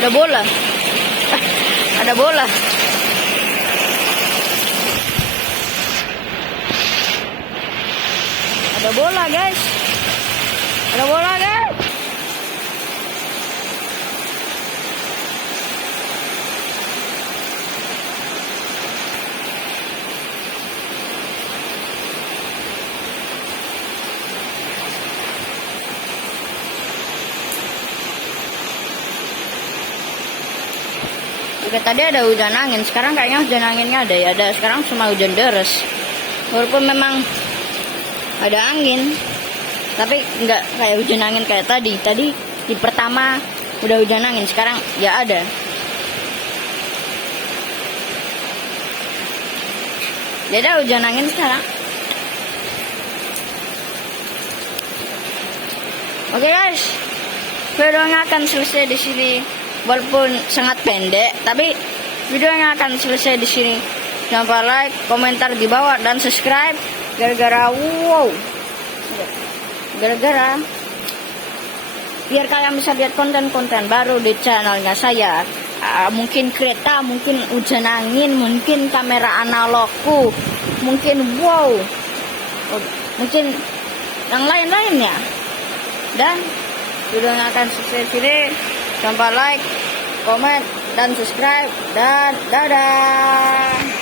Ada bola. Ada bola. Ada bola, guys. Ada bola, guys. Oke, tadi ada hujan angin, sekarang kayaknya hujan anginnya ada, sekarang cuma hujan deras. Walaupun memang ada angin, tapi nggak kayak hujan angin kayak tadi. Tadi di pertama udah hujan angin, sekarang ya ada. Jadi ada hujan angin sekarang. Oke guys, videonya akan selesai di sini. Walaupun sangat pendek, tapi videonya akan selesai di sini. Jangan lupa like, komentar di bawah, dan subscribe. Gara-gara biar kalian bisa lihat konten-konten baru di channelnya saya. Mungkin kereta, mungkin hujan angin, mungkin kamera analogku, mungkin mungkin yang lain-lainnya. Dan videonya akan selesai di sini. Jangan lupa like, komen, dan subscribe, dan dadah.